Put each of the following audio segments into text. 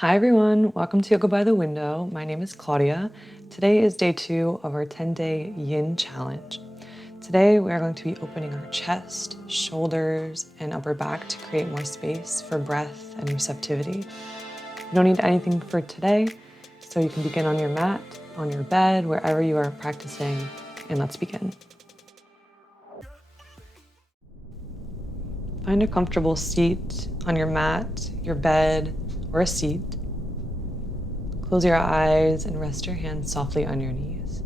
Hi everyone, welcome to Yoga by the Window. My name is Claudia. Today is day 2 of our 10-day YIN challenge. Today we are going to be opening our chest, shoulders, and upper back to create more space for breath and receptivity. You don't need anything for today, so you can begin on your mat, on your bed, wherever you are practicing, and let's begin. Find a comfortable seat on your mat, your bed, or a seat. Close your eyes and rest your hands softly on your knees.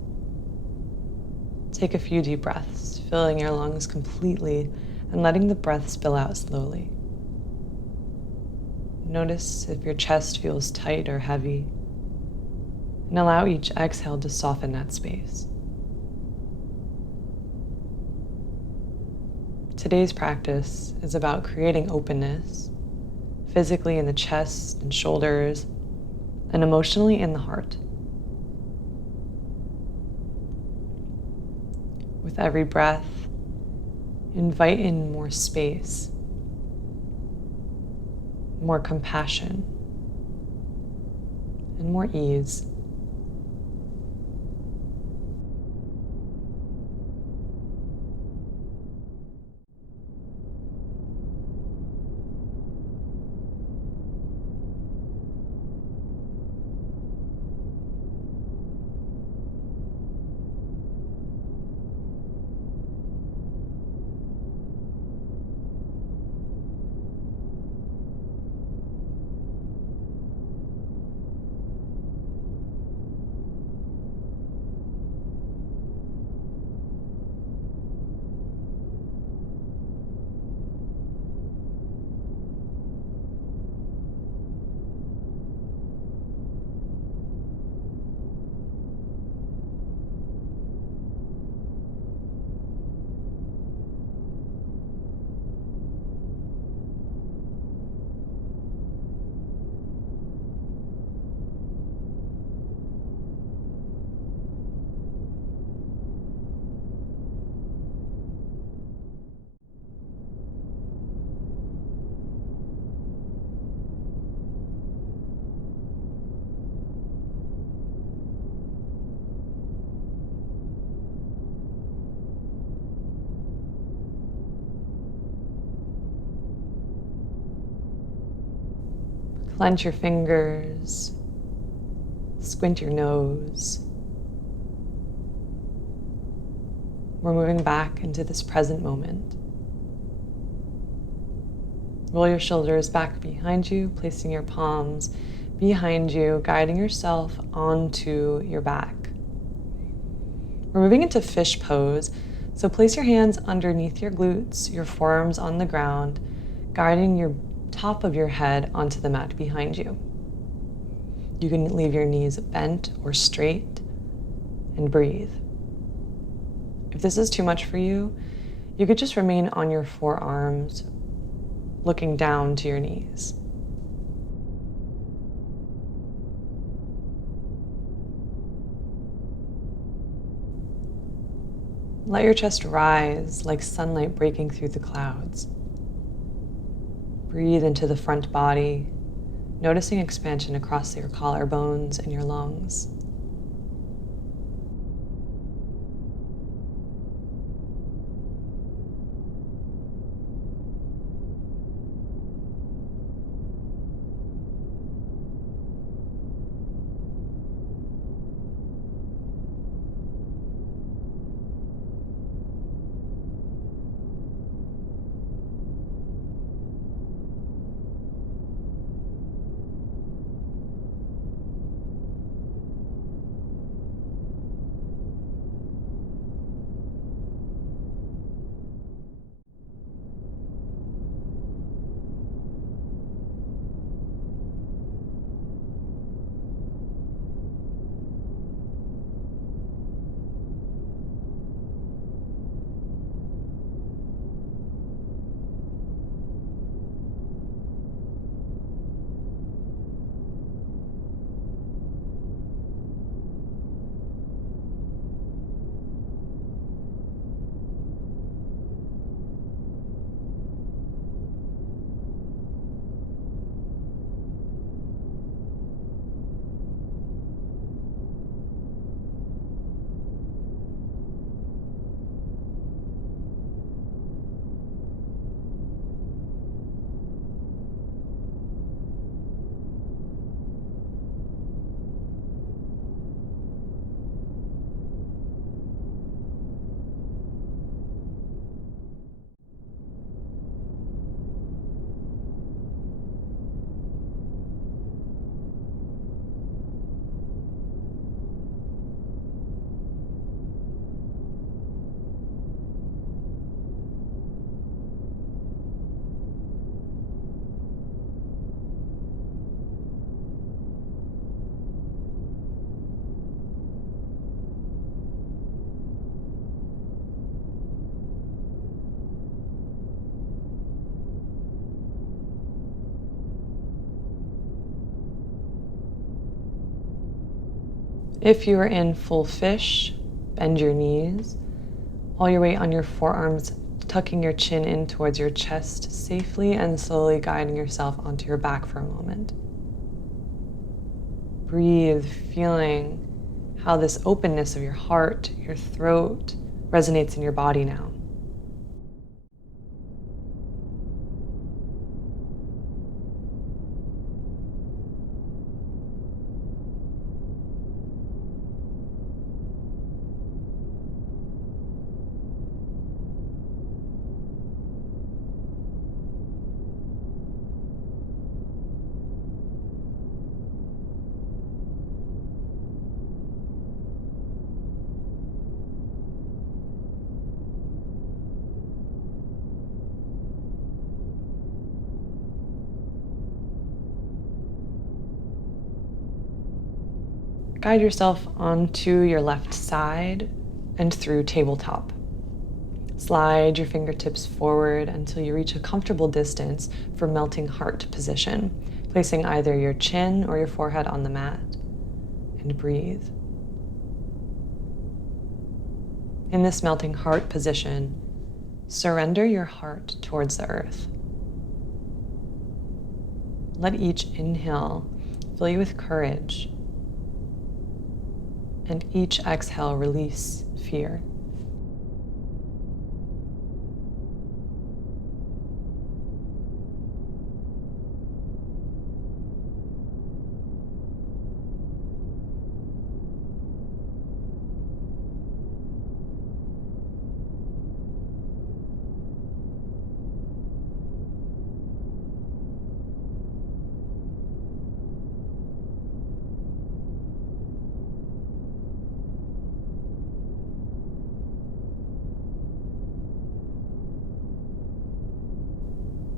Take a few deep breaths, filling your lungs completely and letting the breath spill out slowly. Notice if your chest feels tight or heavy, and allow each exhale to soften that space. Today's practice is about creating openness, physically in the chest and shoulders, and emotionally in the heart. With every breath, invite in more space, more compassion, and more ease. Clench your fingers, squint your nose. We're moving back into this present moment. Roll your shoulders back behind you, placing your palms behind you, guiding yourself onto your back. We're moving into fish pose, so place your hands underneath your glutes, your forearms on the ground, guiding your top of your head onto the mat behind you. You can leave your knees bent or straight and breathe. If this is too much for you, you could just remain on your forearms, looking down to your knees. Let your chest rise like sunlight breaking through the clouds. Breathe into the front body, noticing expansion across your collarbones and your lungs. If you are in full fish, bend your knees. All your weight on your forearms, tucking your chin in towards your chest, safely and slowly guiding yourself onto your back for a moment. Breathe, feeling how this openness of your heart, your throat, resonates in your body now. Guide yourself onto your left side and through tabletop. Slide your fingertips forward until you reach a comfortable distance for melting heart position, placing either your chin or your forehead on the mat, and breathe. In this melting heart position, surrender your heart towards the earth. Let each inhale fill you with courage, and each exhale release fear.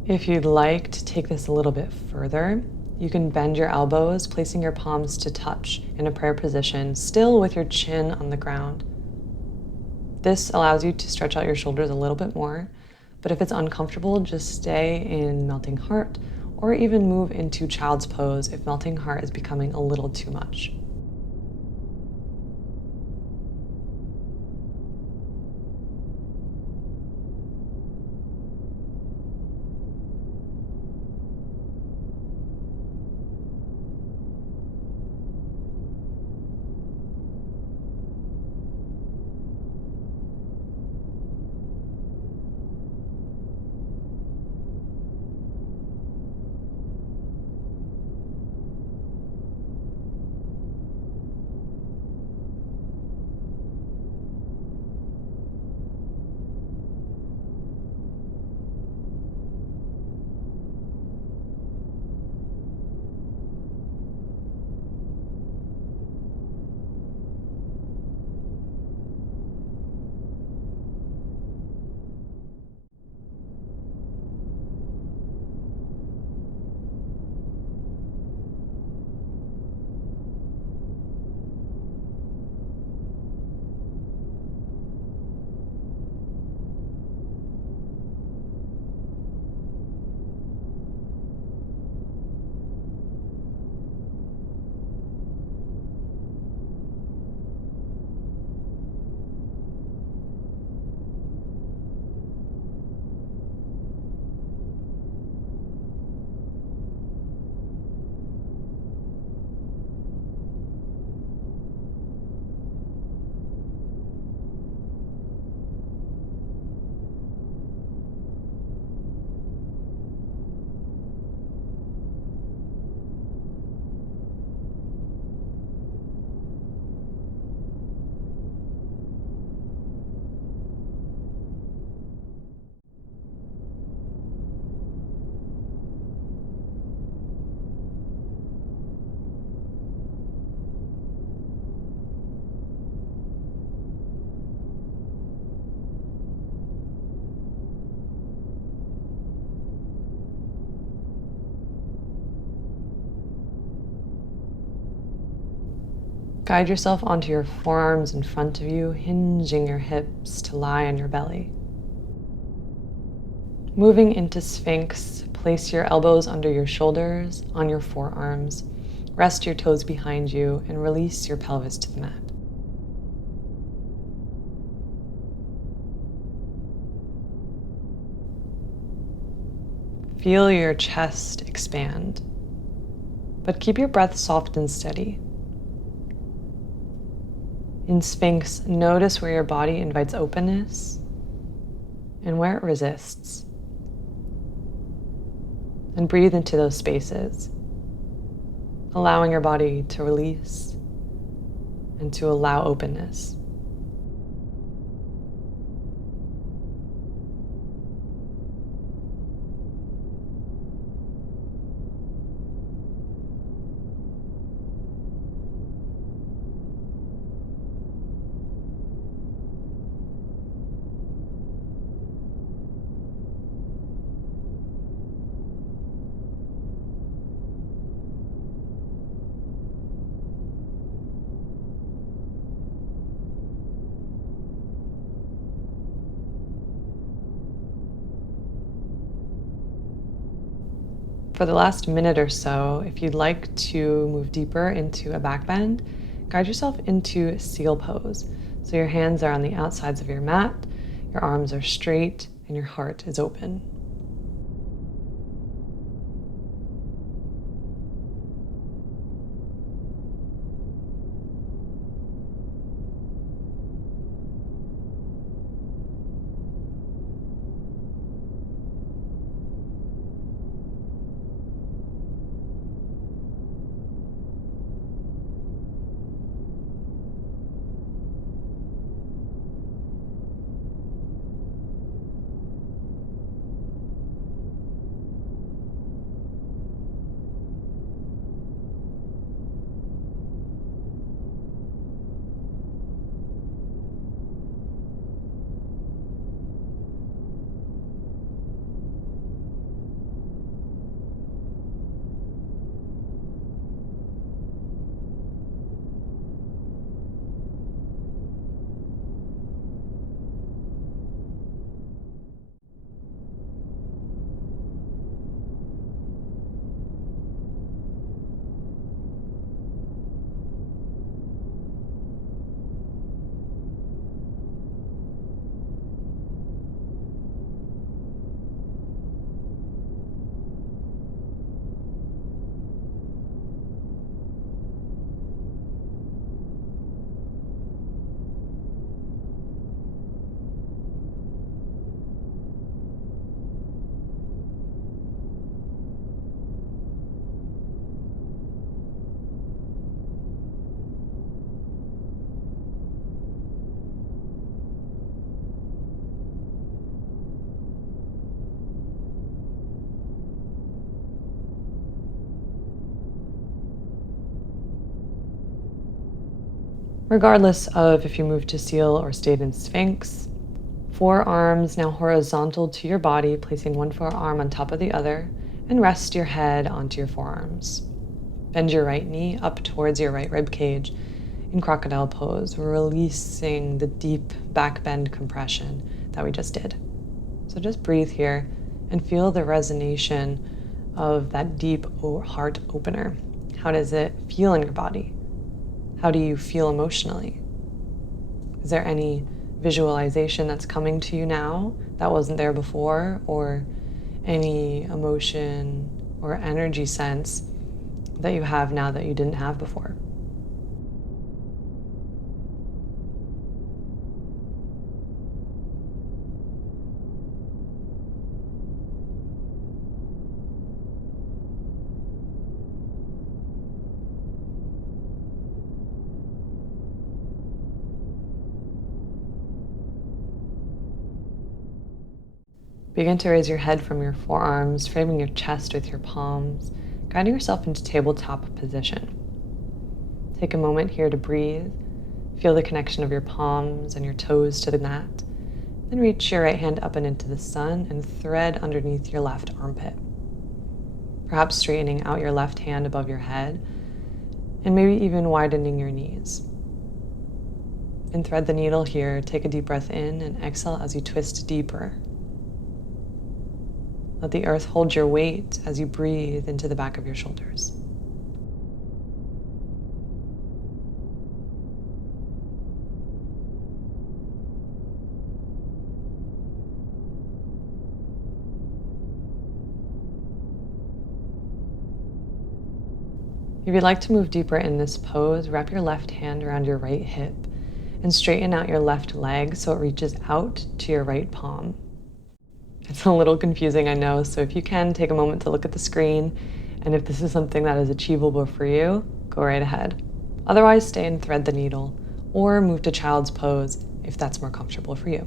If you'd like to take this a little bit further, you can bend your elbows, placing your palms to touch in a prayer position, still with your chin on the ground. This allows you to stretch out your shoulders a little bit more, but if it's uncomfortable, just stay in melting heart or even move into child's pose if melting heart is becoming a little too much. Guide yourself onto your forearms in front of you, hinging your hips to lie on your belly. Moving into Sphinx, place your elbows under your shoulders, on your forearms. Rest your toes behind you and release your pelvis to the mat. Feel your chest expand, but keep your breath soft and steady. In Sphinx, notice where your body invites openness and where it resists. And breathe into those spaces, allowing your body to release and to allow openness. For the last minute or so, if you'd like to move deeper into a back bend, guide yourself into seal pose. So your hands are on the outsides of your mat, your arms are straight, and your heart is open. Regardless of if you moved to seal or stayed in Sphinx, forearms now horizontal to your body, placing one forearm on top of the other, and rest your head onto your forearms. Bend your right knee up towards your right rib cage in crocodile pose, releasing the deep back bend compression that we just did. So just breathe here and feel the resonation of that deep heart opener. How does it feel in your body? How do you feel emotionally? Is there any visualization that's coming to you now that wasn't there before, or any emotion or energy sense that you have now that you didn't have before? Begin to raise your head from your forearms, framing your chest with your palms, guiding yourself into tabletop position. Take a moment here to breathe. Feel the connection of your palms and your toes to the mat. Then reach your right hand up and into the sun and thread underneath your left armpit. Perhaps straightening out your left hand above your head and maybe even widening your knees. And thread the needle here. Take a deep breath in and exhale as you twist deeper. Let the earth hold your weight as you breathe into the back of your shoulders. If you'd like to move deeper in this pose, wrap your left hand around your right hip and straighten out your left leg so it reaches out to your right palm. It's a little confusing, I know, so if you can, take a moment to look at the screen, and if this is something that is achievable for you, go right ahead. Otherwise, stay and thread the needle, or move to child's pose if that's more comfortable for you.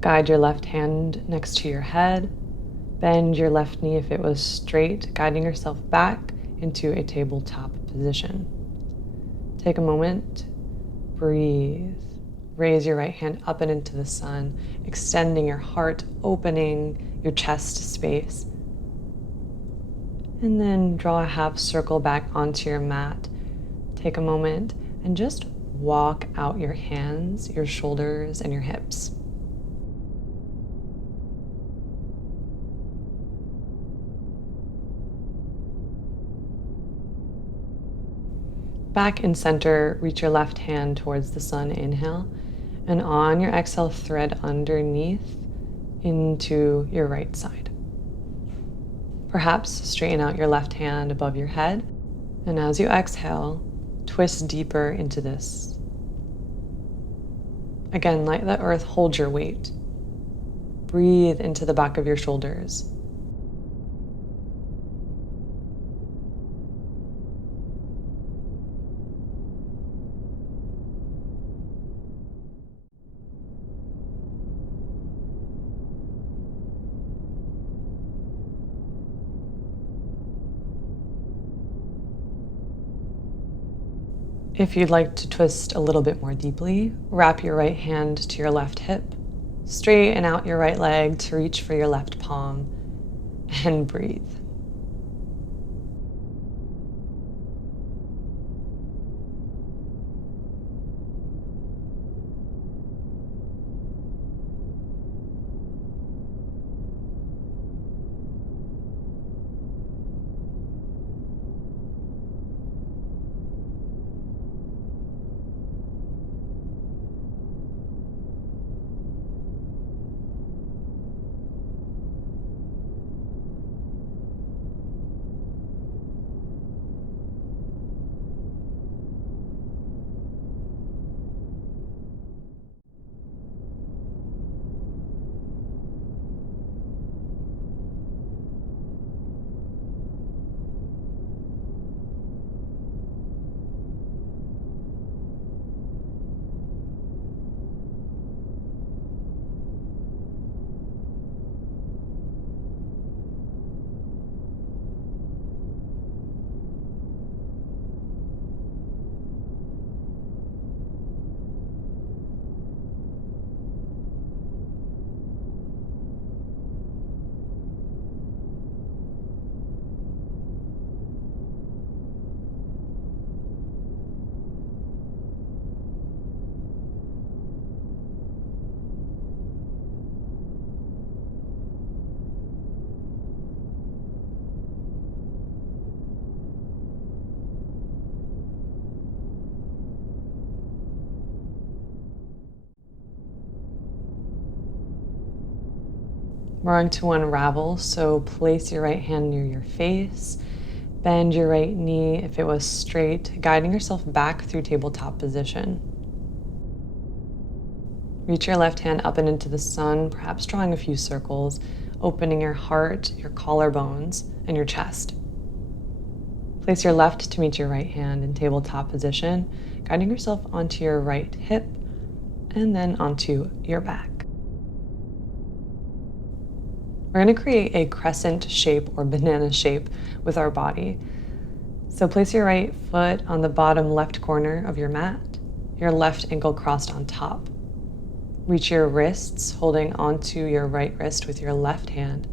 Guide your left hand next to your head. Bend your left knee if it was straight, guiding yourself back into a tabletop position. Take a moment, breathe. Raise your right hand up and into the sun, extending your heart, opening your chest space. And then draw a half circle back onto your mat. Take a moment and just walk out your hands, your shoulders, and your hips. Back in center, reach your left hand towards the sun, inhale, and on your exhale, thread underneath into your right side. Perhaps straighten out your left hand above your head, and as you exhale, twist deeper into this. Again, let the earth hold your weight. Breathe into the back of your shoulders. If you'd like to twist a little bit more deeply, wrap your right hand to your left hip, straighten out your right leg to reach for your left palm, and breathe. We're going to unravel, so place your right hand near your face, bend your right knee if it was straight, guiding yourself back through tabletop position. Reach your left hand up and into the sun, perhaps drawing a few circles, opening your heart, your collarbones, and your chest. Place your left to meet your right hand in tabletop position, guiding yourself onto your right hip and then onto your back. We're going to create a crescent shape or banana shape with our body. So place your right foot on the bottom left corner of your mat, your left ankle crossed on top. Reach your wrists, holding onto your right wrist with your left hand,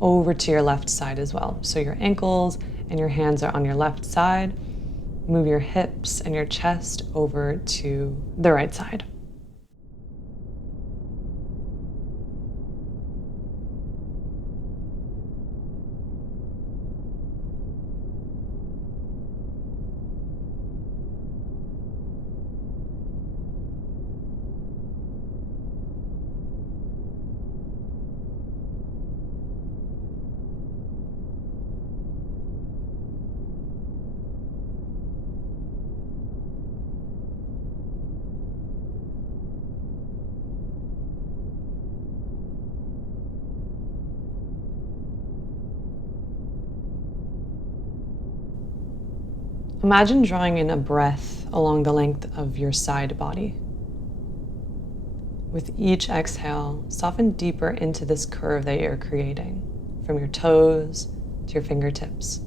over to your left side as well. So your ankles and your hands are on your left side. Move your hips and your chest over to the right side. Imagine drawing in a breath along the length of your side body. With each exhale, soften deeper into this curve that you're creating, from your toes to your fingertips.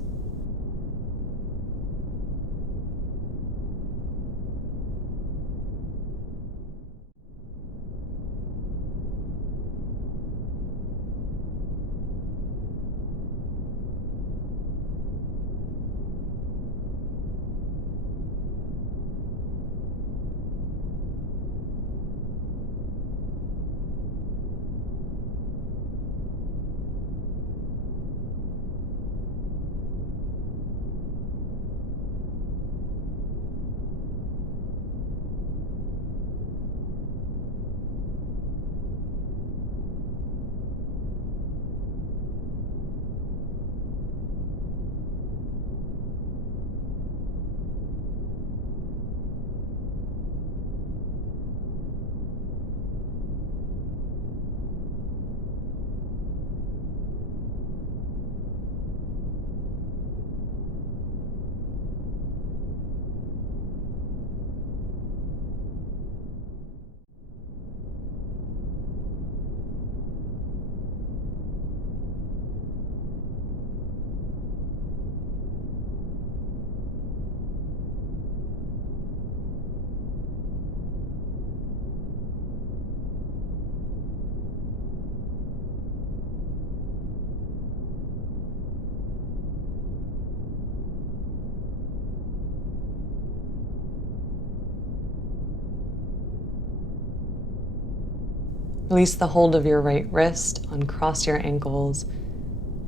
Release the hold of your right wrist, uncross your ankles,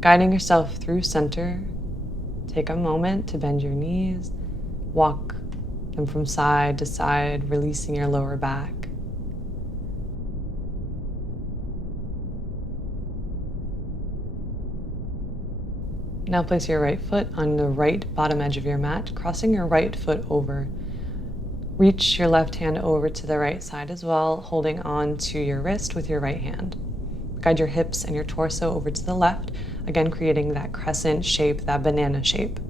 guiding yourself through center. Take a moment to bend your knees, walk them from side to side, releasing your lower back. Now place your right foot on the right bottom edge of your mat, crossing your right foot over. Reach your left hand over to the right side as well, holding on to your wrist with your right hand. Guide your hips and your torso over to the left, again creating that crescent shape, that banana shape.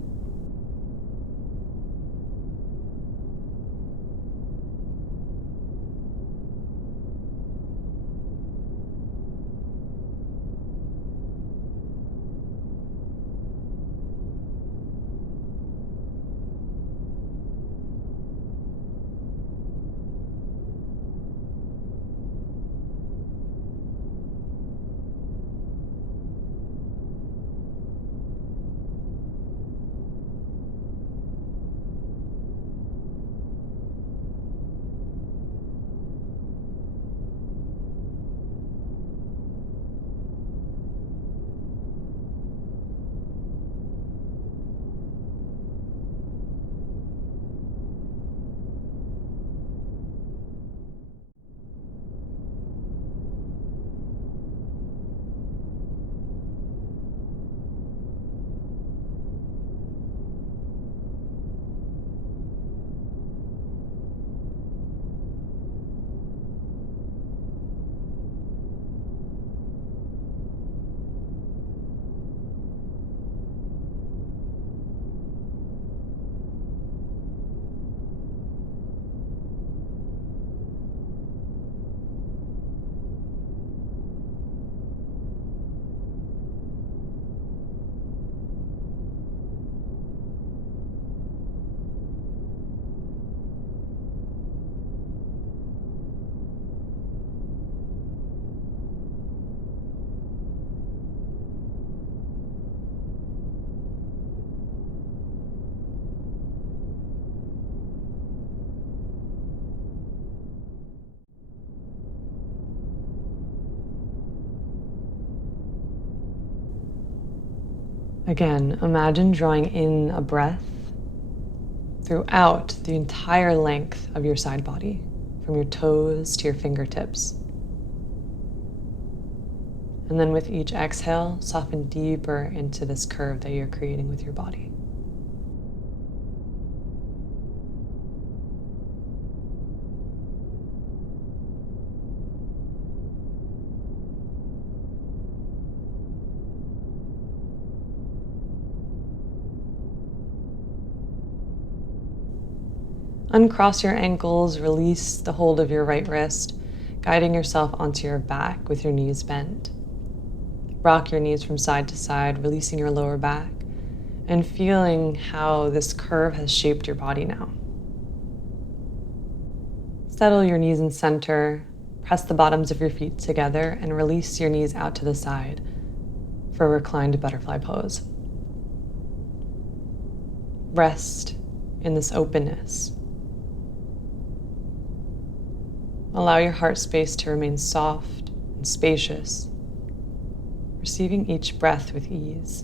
Again, imagine drawing in a breath throughout the entire length of your side body, from your toes to your fingertips. And then with each exhale, soften deeper into this curve that you're creating with your body. Uncross your ankles, release the hold of your right wrist, guiding yourself onto your back with your knees bent. Rock your knees from side to side, releasing your lower back, and feeling how this curve has shaped your body now. Settle your knees in center, press the bottoms of your feet together, and release your knees out to the side for a reclined butterfly pose. Rest in this openness. Allow your heart space to remain soft and spacious, receiving each breath with ease.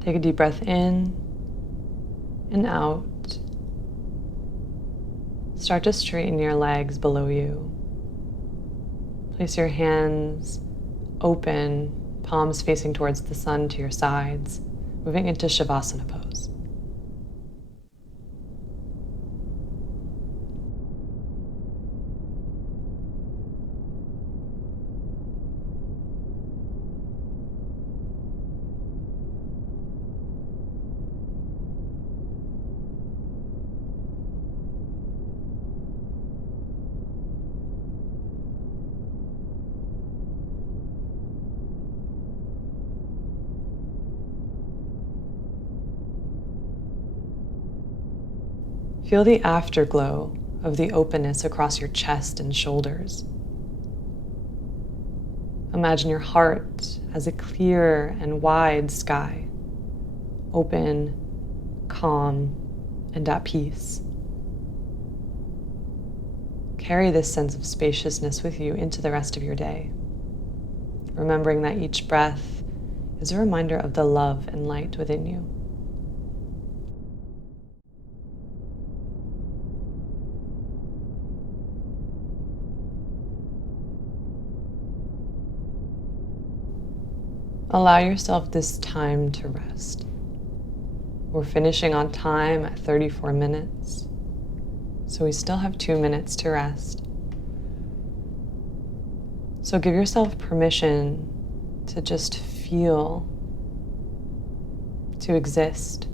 Take a deep breath in and out. Start to straighten your legs below you. Place your hands open, palms facing towards the sun to your sides, moving into shavasana pose. Feel the afterglow of the openness across your chest and shoulders. Imagine your heart as a clear and wide sky, open, calm, and at peace. Carry this sense of spaciousness with you into the rest of your day, remembering that each breath is a reminder of the love and light within you. Allow yourself this time to rest. We're finishing on time at 34 minutes, so we still have 2 minutes to rest. So give yourself permission to just feel, to exist,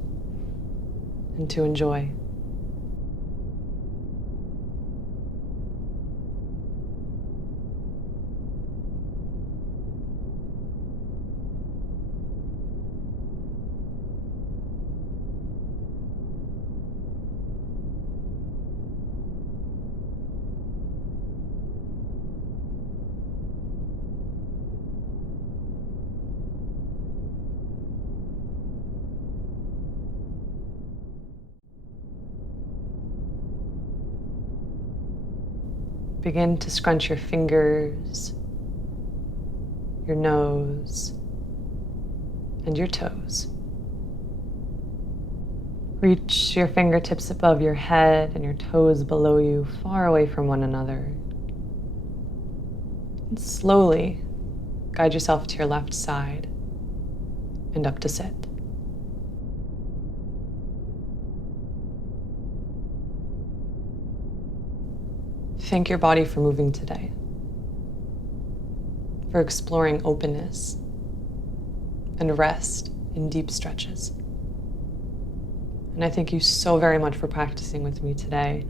and to enjoy. Begin to scrunch your fingers, your nose, and your toes. Reach your fingertips above your head and your toes below you, far away from one another. And slowly guide yourself to your left side and up to sit. Thank your body for moving today, for exploring openness and rest in deep stretches. And I thank you so very much for practicing with me today.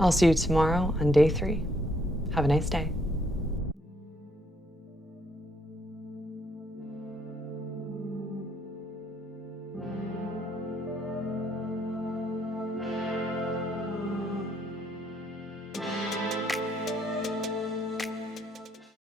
I'll see you tomorrow on day 3. Have a nice day.